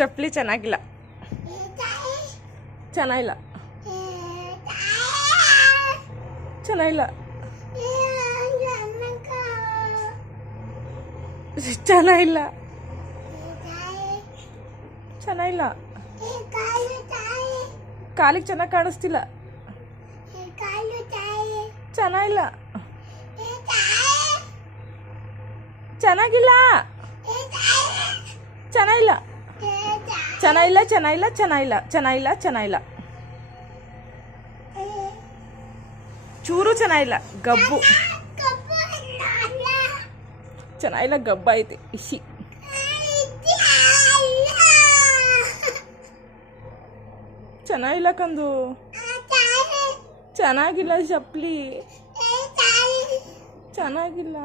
ಚಪ್ಪಲಿ ಚೆನ್ನಾಗಿಲ್ಲ. ಚೆನ್ನಾಗಿಲ್ಲ. ಚೆನ್ನಾಗಿಲ್ಲ. ಚೆನ್ನಾಗಿಲ್ಲ. ಚೆನ್ನಾಗಿಲ್ಲ. ಕಾಲಿಗೆ ಚೆನ್ನಾಗಿ ಕಾಣಿಸ್ತಿಲ್ಲ. ಚೆನ್ನಾಗಿಲ್ಲ. ಚೆನ್ನಾಗಿಲ್ಲ. ಚೆನ್ನಾಗಿಲ್ಲ. ಚೆನ್ನಾಗಿಲ್ಲ. ಚೆನ್ನಾಗಿಲ್ಲ. ಚೆನ್ನಾಗಿಲ್ಲ. ಚೆನ್ನಾಗಿಲ್ಲ. ಚೆನ್ನಾಗಿಲ್ಲ. ಚೂರು ಚೆನ್ನಾಗಿಲ್ಲ. ಗಬ್ಬು ಚೆನ್ನಾಗಿಲ್ಲ. ಗಬ್ಬ ಐತಿ. ಇಶಿ ಚೆನ್ನಾಗಿಲ್ಲ ಕಂದು. ಚೆನ್ನಾಗಿಲ್ಲ ಚಪ್ಪಲಿ. ಚೆನ್ನಾಗಿಲ್ಲ.